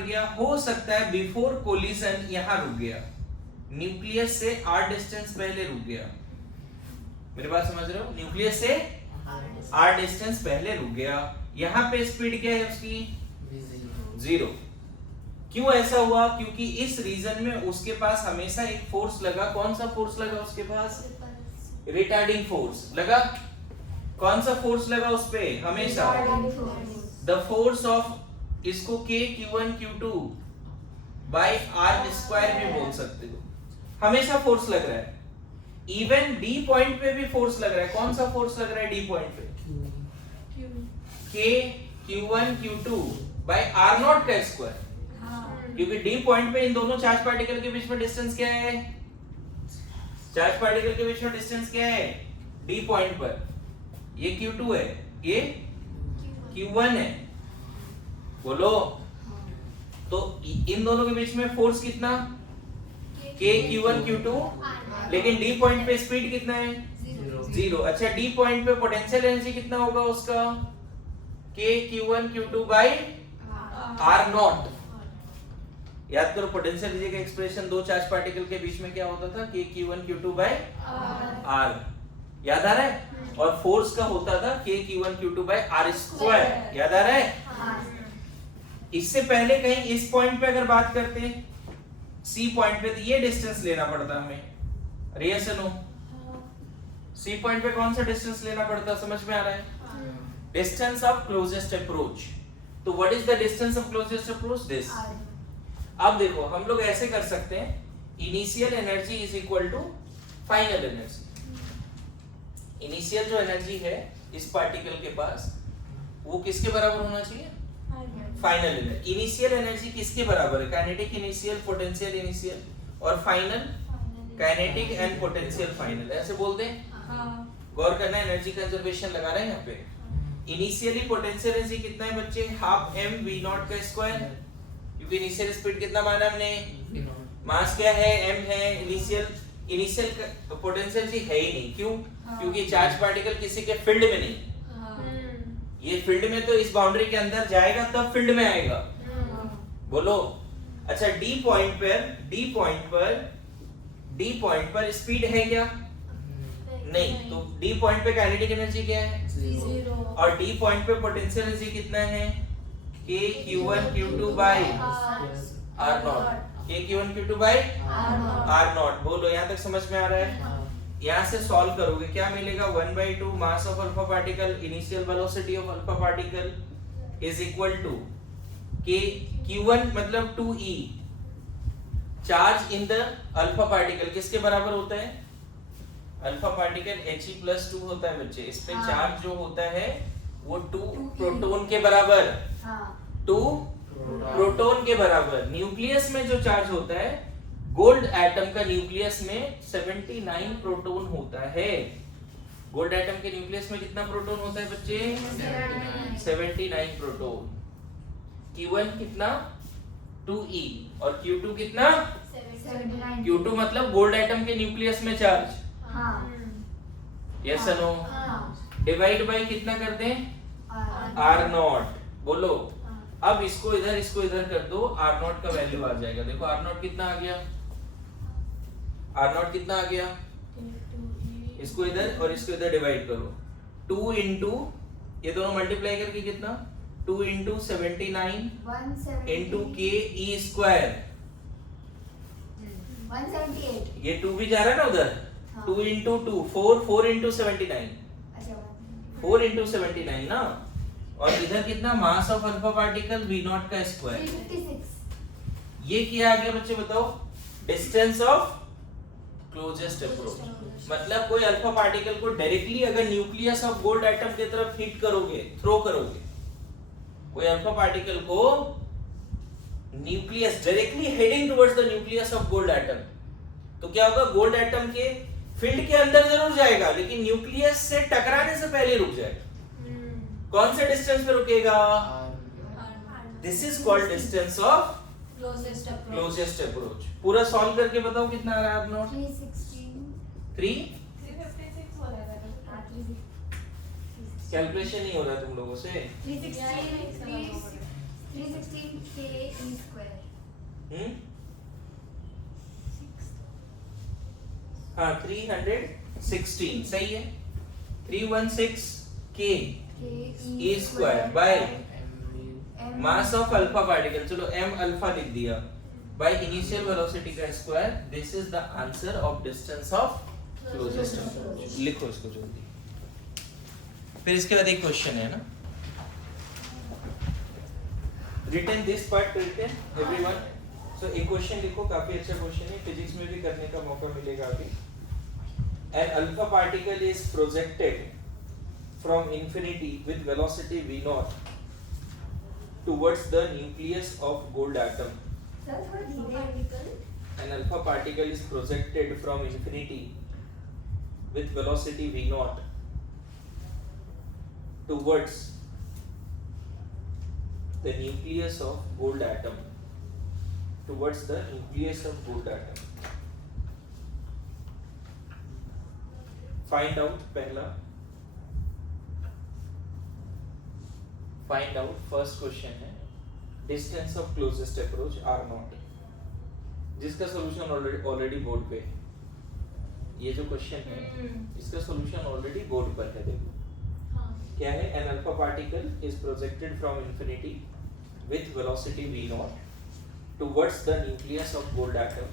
गया। हो सकता है बिफोर कोलिजन यहाँ रुक गया, न्यूक्लियस से r डिस्टेंस पहले रुक गया। मेरी बात समझ रहे हो? न्यूक्लियस से r डिस्टेंस पहले रुक गया। यहाँ पे स्पीड क्या है उसकी? 0। क्यों ऐसा हुआ? क्योंकि इस रीजन में उसके पास हमेशा एक फोर्स लगा। कौन सा फोर्स लगा उसके पास? रिटार्डिंग फोर्स लगा। कौन सा फोर्स लगा उस पे? हमेशा द फोर्स ऑफ, इसको k q1 q2 bye r square भी बोल सकते हो। हमेशा फोर्स लग रहा है। इवन d पॉइंट पे भी फोर्स लग रहा है। कौन सा फोर्स लग रहा है d पॉइंट पे? k q1 q2 bye r naught का स्क्वायर। क्योंकि d पॉइंट पे इन दोनों चार्ज पार्टिकल के बीच में डिस्टेंस क्या है? चार्ज पार्टिकल के बीच में डिस्टेंस क्या है? d पॉइंट पर ये q2 है, ये q1 है। बोलो, तो इन दोनों के बीच में फोर्स कितना? k q1 q2, लेकिन d पॉइंट पे स्पीड कितना है? 0। अच्छा, d पॉइंट पे पोटेंशियल एनर्जी कितना होगा उसका? k q1 q2 bye r naught. याद करो, पोटेंशियल एनर्जी का एक्सप्रेशन दो चार्ज पार्टिकल के बीच में क्या होता था? k q1 q2 bye r। याद आ रहा है? और फोर्स का होता था k q1 q2 bye r square. याद आ रहा है? इससे पहले कहीं इस पॉइंट पे अगर बात करते हैं, C पॉइंट पे, तो ये डिस्टेंस लेना पड़ता हमें। Yes no? C पॉइंट पे कौन सा डिस्टेंस लेना पड़ता? समझ में आ रहा है? Distance of closest approach. तो what is the distance of closest approach? This. अब देखो, हम लोग ऐसे कर सकते हैं, initial energy is equal to final energy. Initial जो एनर्जी है इस पार्टिकल के पास, वो किसके बराबर होना चाहिए? Final energy. इनिशियल एनर्जी किसके बराबर है? काइनेटिक इनिशियल, पोटेंशियल इनिशियल, और final kinetic and potential final. ऐसे बोलते हैं। गौर करना, एनर्जी कंजर्वेशन लगा रहे हैं यहाँ पे। इनिशियली पोटेंशियल एनर्जी कितना है बच्चे? हाफ m v नॉट का स्क्वायर। क्योंकि इनिशियल स्पीड कितना माना हमने? मास क्या है? m है। इनिशियल पोटेंशियल एनर्जी है ही नहीं। क्यों? क्योंकि चार्ज पार्टिकल किसी के फील्ड में नहीं। ये फील्ड में तो इस बाउंड्री के अंदर जाएगा तब फील्ड में आएगा। बोलो। अच्छा, डी पॉइंट पर स्पीड है क्या? नहीं। तो डी पॉइंट पे काइनेटिक एनर्जी क्या है? 0। और डी पॉइंट पे पोटेंशियल एनर्जी कितना है? k q1 q2 bye r naught. k q1 q2 bye r naught. बोलो, यहाँ तक समझ में आ रहा है? यहाँ से सॉल्व करोगे क्या मिलेगा? 1/2 mass of alpha particle, initial velocity of alpha particle is equal to k q1 मतलब 2e charge in the alpha particle. किसके बराबर होता है? अल्फा पार्टिकल He+2 होता है बच्चे। इस पे चार्ज जो होता है वो 2 प्रोटॉन के बराबर, 2 प्रोटॉन के बराबर। न्यूक्लियस में जो चार्ज होता है, गोल्ड एटम का न्यूक्लियस में 79 प्रोटॉन होता है। गोल्ड एटम के न्यूक्लियस में कितना प्रोटॉन होता है बच्चे? 79 प्रोटॉन। Q1 कितना? 2e। और Q2 कितना? 79। Q2 मतलब गोल्ड एटम के न्यूक्लियस में charge. Yes no? Divide by कितना करते हैं? r naught. बोलो। अब इसको इधर कर दो, r नॉट का वैल्यू आ जाएगा। देखो r नॉट कितना आ गया? r नॉट कितना आ गया? इसको इधर और इसको इधर डिवाइड करो। 2 इंटू, ये दोनों मल्टीप्लाई करके कितना? 2 into 79 into k e square. 178। ये 2 भी जा रहा है ना उधर। 2 इंटू 2 4 इंटू 79, 4 इंटू 79 ना। और इधर कितना? मास of alpha particle v naught का स्क्वायर। 356। ये क्या आ गया बच्चे बताओ? Distance of closest approach. मतलब कोई अल्फा पार्टिकल को डायरेक्टली अगर न्यूक्लियस ऑफ गोल्ड एटम की तरफ हिट करोगे, थ्रो करोगे, कोई अल्फा पार्टिकल को nucleus directly heading towards the nucleus of gold atom, तो क्या होगा? गोल्ड एटम के फील्ड के अंदर जरूर जाएगा, लेकिन न्यूक्लियस से टकराने से पहले रुक जाएगा। कौन से डिस्टेंस पे रुकेगा? This is called distance of closest approach. पूरा सॉल्व करके बताओ कितना आ रहा है आप नोट? 356 हो रहा है। कैलकुलेशन नहीं हो रहा तुम लोगों से? 316 k e स्क्वायर। हाँ, 316 सही है। 316 k e square by mass of alpha particle, चलो m अल्फा लिख दिया, बाय इनिशियल वेलोसिटी का square, this is the answer of distance of closest approach. लिखो इसको जल्दी। फिर इसके बाद एक क्वेश्चन है ना, written this part, written everyone. So एक क्वेश्चन लिखो, काफी अच्छा क्वेश्चन है, फिजिक्स में भी करने का मौका मिलेगा अभी। An alpha particle is projected from infinity with velocity v naught towards the nucleus of gold atom. Sir थोड़ा धीरे। particle An alpha particle is projected from infinity with velocity v naught towards the nucleus of gold atom. Towards the nucleus of gold atom. Find out पहला। Find out first question है distance of closest approach r naught, जिसका सॉल्यूशन ऑलरेडी बोर्ड पे है। ये जो क्वेश्चन है इसका सॉल्यूशन ऑलरेडी बोर्ड पर है। देखो क्या है, an alpha particle is projected from infinity with velocity v naught towards the nucleus of gold atom.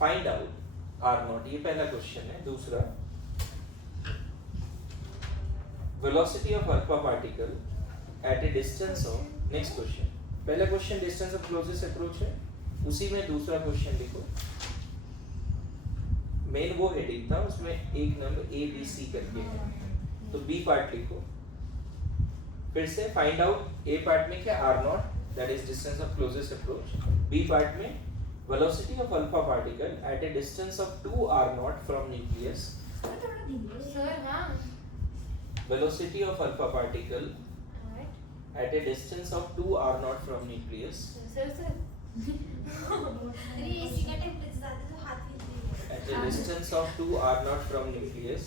Find out r naught, ये पहला क्वेश्चन है। दूसरा, velocity of alpha particle at a distance of, next question, पहला question distance of closest approach है, उसी में दूसरा क्वेश्चन लिखो। मेन वो हेडिंग था, उसमें एक नंबर ए बी सी करके है, तो बी पार्ट लिखो। फिर से फाइंड आउट, ए पार्ट में क्या, r naught, that is distance of closest approach. B part में velocity of alpha particle at a distance of 2 r naught from nucleus. Sir थोड़ा धीरे। सर हाँ velocity of alpha particle at a distance of 2 r naught from nucleus, sir अरे एसी का टेंपरेचर ज्यादा तो हाथ हिल at a distance of 2 r naught from nucleus,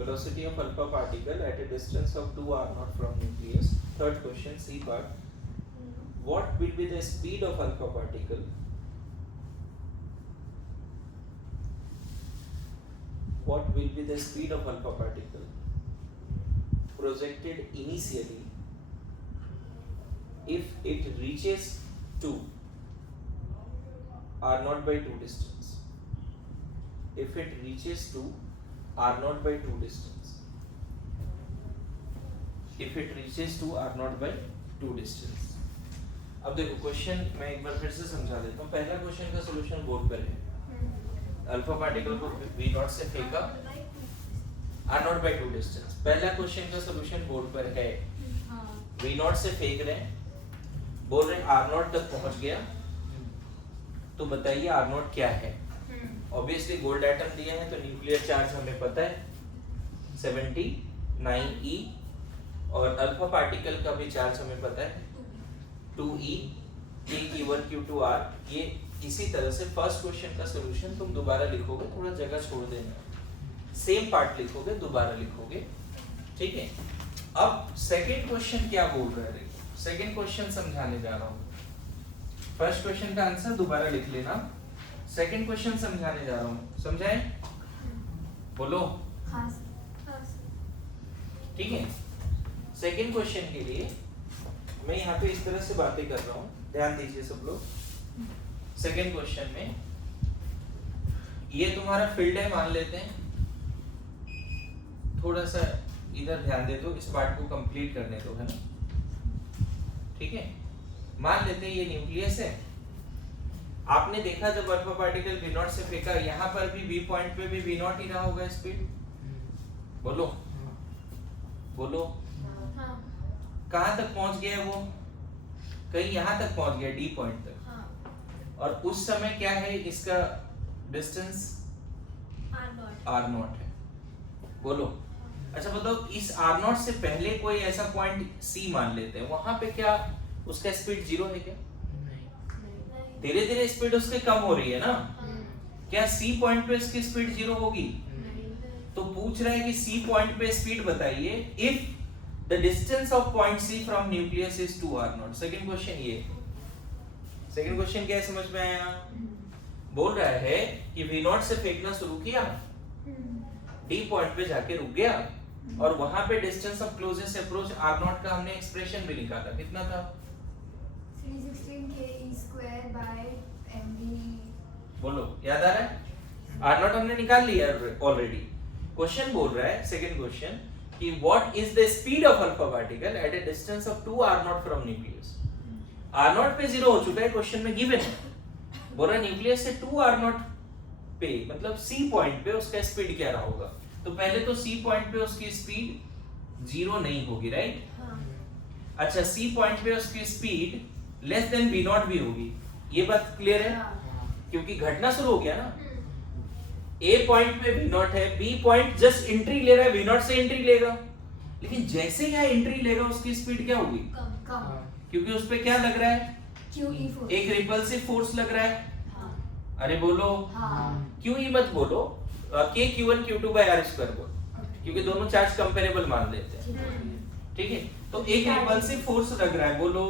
velocity of alpha particle at a distance of 2 r naught from nucleus. Third question, C part, what will be the speed of alpha particle? What will be the speed of alpha particle projected initially if it reaches to r naught by 2 distance? If it reaches to r naught by 2 distance, if it reaches to r naught by 2 distance. अब देखो क्वेश्चन मैं एक बार फिर से समझा देता हूँ। पहला क्वेश्चन का सॉल्यूशन बोर्ड पर है। अल्फा पार्टिकल को v नॉट से फेंका r naught by 2 डिस्टेंस। पहला क्वेश्चन का सॉल्यूशन बोर्ड पर है, v naught से फेंक रहे हैं, बोल रहे हैं r naught तक पहुंच गया, तो बताइए r naught क्या है। ऑब्वियसली गोल्ड एटम दिया है तो न्यूक्लियर चार्ज हमें पता है 79e, और अल्फा पार्टिकल का भी चार्ज हमें पता है 2e, Q1 Q2r। ये इसी तरह से फर्स्ट क्वेश्चन का सॉल्यूशन तुम दोबारा लिखोगे, थोड़ा जगह छोड़ देना, सेम पार्ट लिखोगे, दोबारा लिखोगे, ठीक है। अब सेकंड क्वेश्चन क्या बोल रहा है, देखो सेकंड क्वेश्चन समझाने जा रहा हूँ। फर्स्ट क्वेश्चन का आंसर दोबारा लिख लेना, सेकंड क्वेश्चन समझाने जा रहा हूँ, समझाएं? बोलो। हाँ सर। ठीक है, सेकंड क्वेश्चन के लिए मैं यहाँ पे इस तरह से बातें कर रहा हूँ, ध्यान दीजिए सब लोग। सेकंड क्वेश्चन में ये तुम्हारा फील्ड है मान लेते हैं, थोड़ा सा इधर ध्यान दे दो, इस पार्ट को कंप्लीट करने दो, है ना, ठीक है। मान लेते हैं ये न्यूक्लियस है, आपने देखा जब अल्फा पार्टिकल v नॉट से फेंका, यहाँ पर भी v पॉइंट पे भी v नॉट ही रहा होगा स्पीड। बोलो बोलो, कहाँ तक पहुंच गया है वो, कहीं यहाँ तक पहुंच गया d पॉइंट तक, और उस समय क्या है इसका डिस्टेंस r नॉट है। बोलो। अच्छा बताओ, इस r नॉट से पहले कोई ऐसा पॉइंट c मान लेते हैं, वहां पे क्या उसका स्पीड 0 है क्या? धीरे धीरे स्पीड उसके कम हो रही है ना, क्या c पॉइंट पे इसकी स्पीड 0 होगी? तो पूछ रहा है कि c पॉइंट पे स्पीड बताइए if the distance of point c from nucleus is 2r not. Second question ये, सेकंड क्वेश्चन क्या है समझ में आया? बोल रहा है कि v नॉट से फेंकना शुरू किया, d पॉइंट पे जाके रुक गया, और वहां पे distance of closest approach r naught का हमने एक्सप्रेशन भी निकाला, कितना था? 316 k e square by mv। बोलो याद आ रहा है? r नॉट हमने निकाल लिया ऑलरेडी। क्वेश्चन बोल रहा है, सेकंड क्वेश्चन, कि what is the speed of alpha particle at a distance of 2 r not from nucleus. r not पे 0 हो चुका है, क्वेश्चन में गिवन है। बोल रहा है न्यूक्लियस से 2 r नॉट पे, मतलब c पॉइंट पे उसका स्पीड क्या रहा होगा। तो पहले तो c पॉइंट पे उसकी स्पीड 0 नहीं होगी, राइट? हाँ अच्छा, c पॉइंट पे उसकी speed less than v not भी होगी, ये बात क्लियर है? क्योंकि घटना शुरू हो गया ना। A पॉइंट पे v नॉट है, B पॉइंट जस्ट एंट्री ले रहा है, v नॉट से एंट्री लेगा, लेकिन जैसे यहाँ एंट्री लेगा उसकी स्पीड क्या होगी? कम कम क्योंकि उस पे क्या लग रहा है? QE force. एक रिपल्सिव फोर्स लग रहा है। हाँ अरे बोलो, हाँ QE मत बोलो, k q1 q2 by r square बोलो, क्योंकि दोनों चार्ज कंपेरेबल मान लेते हैं, ठीक है? तो एक रिपल्सिव फोर्स लग रहा है, बोलो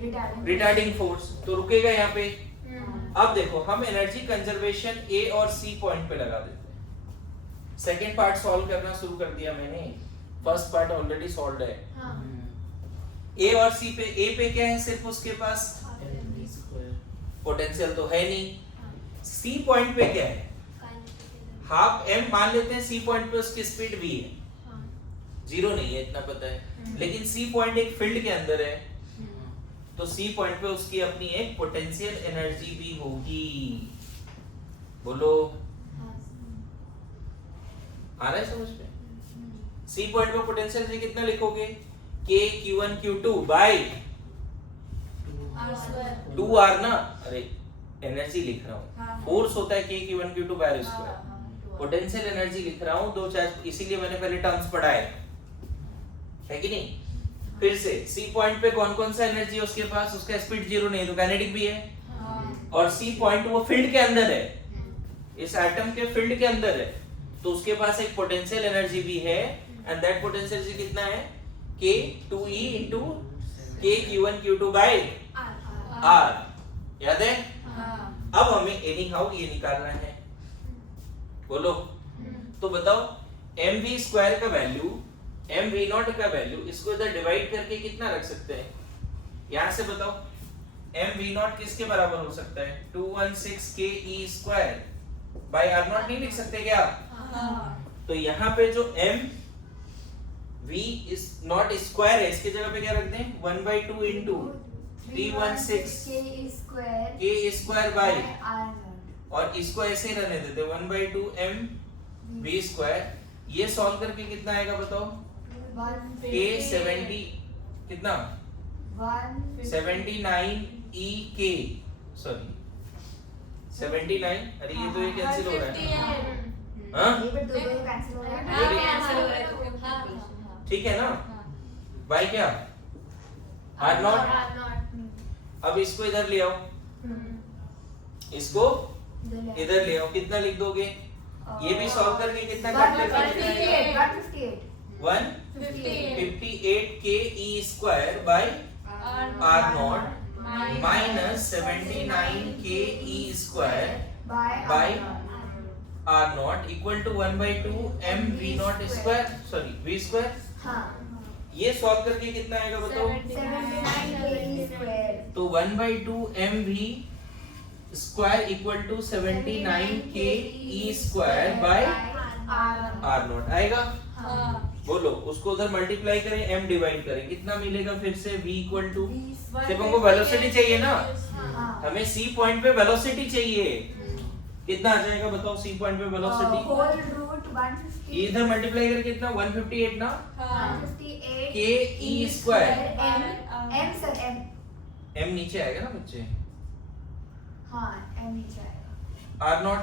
रिटार्डिंग रिटार्डिंग फोर्स, तो रुकेगा यहाँ पे। अब देखो, हम एनर्जी कंजर्वेशन A और C पॉइंट पे लगा देते हैं। सेकंड पार्ट सॉल्व करना शुरू कर दिया मैंने, फर्स्ट पार्ट ऑलरेडी सॉल्व्ड है। A और C पे, A पे क्या है? सिर्फ उसके पास पोटेंशियल तो है नहीं। C पॉइंट पे क्या है? हाफ m मान लेते हैं, C पॉइंट पे उसकी स्पीड v है, 0 नहीं है इतना पता है, लेकिन C पॉइंट एक फील्ड के अंदर है, तो C पॉइंट पे उसकी अपनी एक पोटेंशियल एनर्जी भी होगी। बोलो, आ रहा है समझ में? C पॉइंट पे पोटेंशियल एनर्जी कितना लिखोगे? k q1 q2 bye 2r ना, अरे एनर्जी लिख रहा हूँ, फोर्स होता है k q1 q2 bye square, potential energy लिख रहा हूँ दो चार्ज, इसीलिए मैंने पहले टर्म्स पढ़ाए है कि नहीं? फिर से C पॉइंट पे कौन कौन सा एनर्जी है उसके पास? उसका स्पीड 0 नहीं है, तो काइनेटिक भी है, और C पॉइंट वो फील्ड के अंदर है, इस एटम के फील्ड के अंदर है, तो उसके पास एक पोटेंशियल एनर्जी भी है, एंड दैट पोटेंशियल एनर्जी कितना है? k2e into k q1 q2 by r, याद है? अब हमें एनी हाउ ये निकालना है, बोलो। तो बताओ, mv स्क्वायर का वैल्यू, mv नॉट का वैल्यू, इसको इधर डिवाइड करके कितना रख सकते हैं? यहां से बताओ, mv नॉट किसके बराबर हो सकता है? 216 k e square by r not नहीं लिख सकते क्या? तो यहाँ पे जो m v is not square है, इसकी जगह पे क्या रख दें? 1/2 into 316 k स्क्वायर बाय, और इसको ऐसे ही रहने देते 1/2 m v स्क्वायर। ये सॉल्व करके कितना आएगा बताओ? k 70 कितना? 79 e k, सॉरी 79, अरे ये तो ये कैंसिल हो रहा है, हाँ ठीक है ना? बाय क्या? r not. अब इसको इधर ले आओ, इसको इधर ले आओ, कितना लिख दोगे? ये भी सॉल्व करके कितना काट लेते? 158 k e square by r naught minus 79 k e square by r naught equal to 1/2 m v naught square, sorry v square. ये सॉल्व करके कितना आएगा बताओ? 79 स्क्वायर। तो 1/2 m v square equal to 79 k e square by r naught आएगा। बोलो, उसको उधर मल्टीप्लाई करें, m डिवाइड करें, कितना मिलेगा फिर से? v इक्वल टू, सिर्फ हमको वेलोसिटी चाहिए ना, हमें C पॉइंट पे वेलोसिटी चाहिए, कितना आ जाएगा बताओ? C पॉइंट पे वेलोसिटी होल रूट 150 इधर मल्टीप्लाई करके कितना? 158 ना, 158 k e square, m sir m m नीचे आएगा ना बच्चे, हाँ m नीचे आएगा, r नॉट,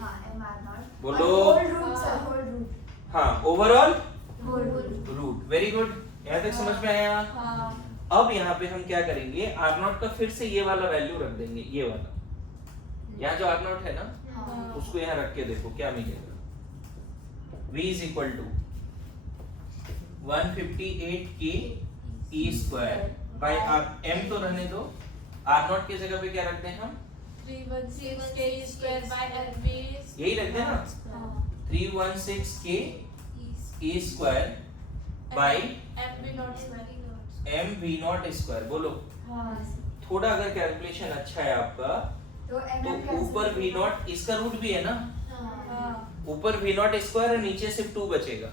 हाँ m r नॉट, बोलो। Whole root sir, whole root, हाँ overall whole root. Root, very good, यहाँ तक समझ में आया? अब यहाँ पे हम क्या करेंगे? r नॉट का फिर से ये वाला वैल्यू रख देंगे, ये वाला, यहाँ जो r नॉट है ना, उसको यहाँ रख के देखो क्या मिलेगा। v is equal to 158 k e square by r, m तो रहने दो, r नॉट की जगह पे क्या रखते हैं हम? 316 k square by rv, यही रखते हैं ना, 316 k E square by MV naught square. M V naught square. बोलो हाँ थोड़ा अगर कैलकुलेशन अच्छा है आपका तो तो ऊपर वी नॉट, इसका रूट भी है ना, हाँ ऊपर वी नॉट स्क्वायर और नीचे सिर्फ 2 बचेगा।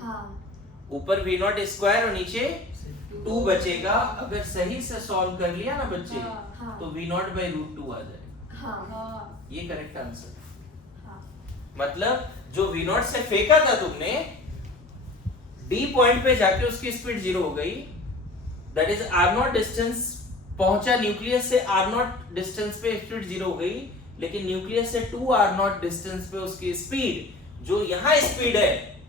हाँ ऊपर वी नॉट स्क्वायर और नीचे 2 बचेगा। अगर सही से सॉल्व कर लिया ना बच्चे हाँ तो वी नॉट बाई रूट 2 आ जाएगा। हाँ ये करेक्ट आंसर। हाँ मतलब जो वी नॉट से फेंका था तुमने, डी पॉइंट पे जाके उसकी स्पीड 0 हो गई। That is R naught distance पहुंचा न्यूक्लियस से, आर नॉट डिस्टेंस पे स्पीड 0 हो गई, लेकिन न्यूक्लियस से 2 आर नॉट डिस्टेंस पे उसकी स्पीड, जो यहां स्पीड है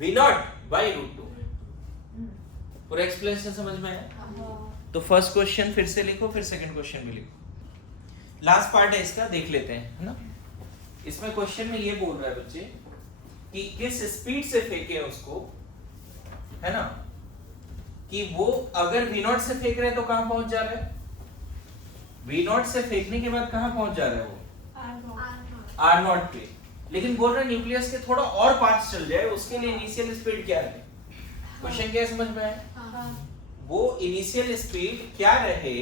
वी नॉट बाई रूट 2। पूरा एक्सप्लेनेशन समझ में आया? तो फर्स्ट क्वेश्चन फिर से लिखो, फिर सेकंड क्वेश्चन भी लिखो। लास्ट पार्ट है इसका, देख लेते हैं, है ना। इसमें क्वेश्चन में ये बोल रहा है बच्चे कि किस स्पीड से फेंके उसको, है ना, कि वो अगर वी नॉट से फेंक रहे हैं तो कहां पहुंच जा रहा है, वी नॉट से फेंकने के बाद कहां पहुंच जा रहा है वो आर नॉट पे, लेकिन बोल रहा है न्यूक्लियस के थोड़ा और पास चल जाए, उसके लिए इनिशियल स्पीड क्या है। क्वेश्चन क्या समझ में आया? वो इनिशियल स्पीड क्या रहे,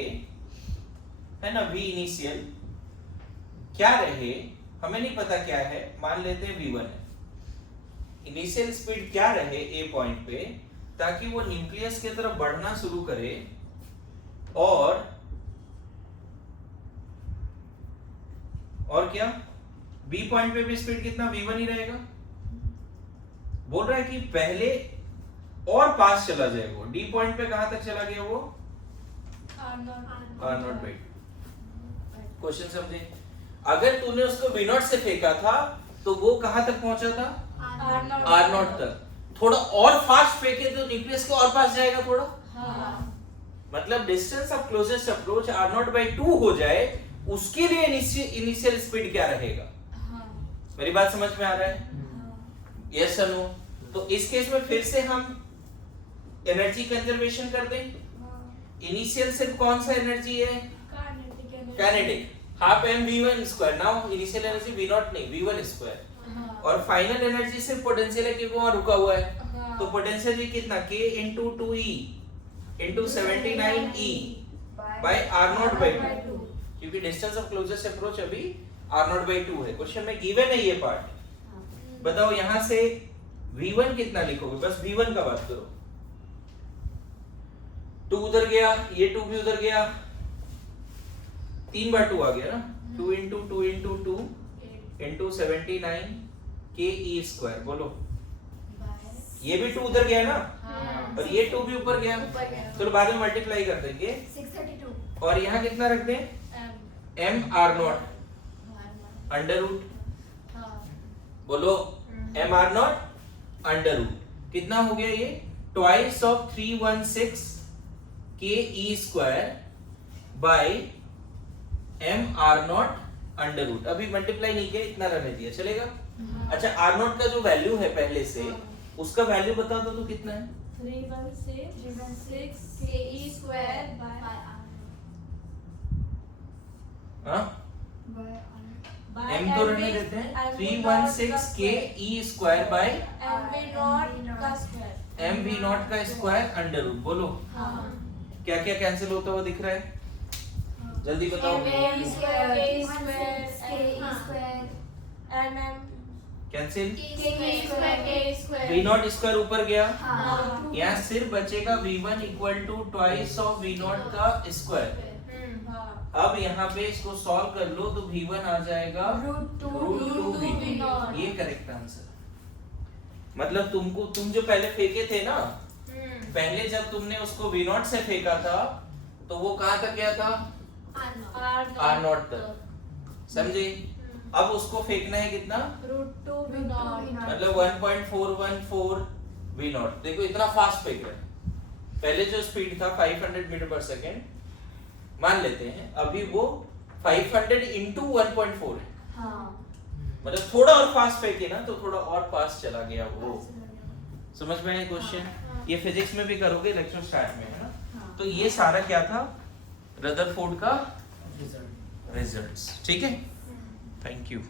है ना, वी इनिशियल क्या रहे, हमें नहीं पता क्या है, मान लेते हैं v1 है। इनिशियल स्पीड क्या रहे ए पॉइंट पे, ताकि वो न्यूक्लियस की तरफ बढ़ना शुरू करे, और क्या बी पॉइंट पे भी स्पीड कितना v1 ही रहेगा। बोल रहा है कि पहले और पास चला जाए वो, डी पॉइंट पे कहां तक चला गया वो, आर नॉट बाई। क्वेश्चन समझे? अगर तूने उसको वी नॉट से फेंका था तो वो कहां तक पहुंचा था, आर नॉट तक। थोड़ा और फास्ट फेंके तो न्यूक्लियस के और पास जाएगा थोड़ा, मतलब distance of closest approach R naught by 2 हो जाए, उसके लिए इनिशियल स्पीड क्या रहेगा। मेरी बात समझ में आ रहा है? यस और नो? तो इस केस में फिर से हम एनर्जी कंजर्वेशन कर दें। इनिशियल सिर्फ कौन सा एनर्जी है, kinetic, half M v1 square. Now initial energy v naught नहीं, v1 स्क्वायर, और फाइनल एनर्जी सिर्फ पोटेंशियल है क्योंकि वहां रुका हुआ है, तो पोटेंशियल जी कितना, k into 2e into 79e by r naught by 2, क्योंकि डिस्टेंस ऑफ क्लोजेस्ट अप्रोच अभी r naught by 2 है। क्वेश्चन में गिवन है ये पार्ट। बताओ यहां से v1 कितना लिखोगे, बस v1 का बात करो। 2 उधर गया, ये 2 भी उधर गया, 3 बार 2 आ गया ना, 2 into 2 into 2 into 79 k e square. बोलो ये भी 2 उधर गया ना, और ये 2 भी ऊपर गया, तो बाद में मल्टीप्लाई कर देंगे 632 और यहाँ कितना रख दें, m r naught under root. बोलो m r naught under root कितना हो गया, ये twice of 316 k e square by m r naught under root. अभी मल्टीप्लाई नहीं किया, इतना रहने दिया, चलेगा। अच्छा r नॉट का जो वैल्यू है पहले से, उसका वैल्यू बता दो तो कितना है, 316 ke square by हाँ m तो रहने देते हैं, 316 k e square bye mv not का स्क्वायर, m v नॉट का स्क्वायर अंडर रूट। बोलो क्या क्या कैंसिल होता हुआ दिख रहा है, जल्दी बताओ। कैंसिल, v नॉट स्क्वायर ऊपर गया, यहाँ सिर्फ बचेगा v1 equal to twice of v naught का स्क्वायर। अब यहाँ पे इसको सॉल्व कर लो तो v1 आ जाएगा √2v। ये करेक्ट आंसर। मतलब तुम जो पहले फेंके थे ना, पहले जब तुमने उसको v नॉट से फेंका था तो वो कहां तक गया था, आर नॉट तक, समझे। अब उसको फेंकना है कितना, √2v नॉट, मतलब 1.414 v नॉट। देखो इतना फास्ट फेंक रहा है, पहले जो स्पीड था 500 मीटर पर सेकेंड मान लेते हैं, अभी वो 500 into 1.4 है। मतलब थोड़ा और फास्ट फेंके ना तो थोड़ा और फास्ट चला गया वो। समझ में आया क्वेश्चन? ये फिजिक्स में भी करोगे लेक्चर स्टार्ट में, है ना। तो ये सारा क्या था, रदरफोर्ड का रिजल्ट्स। ठीक है, थैंक यू।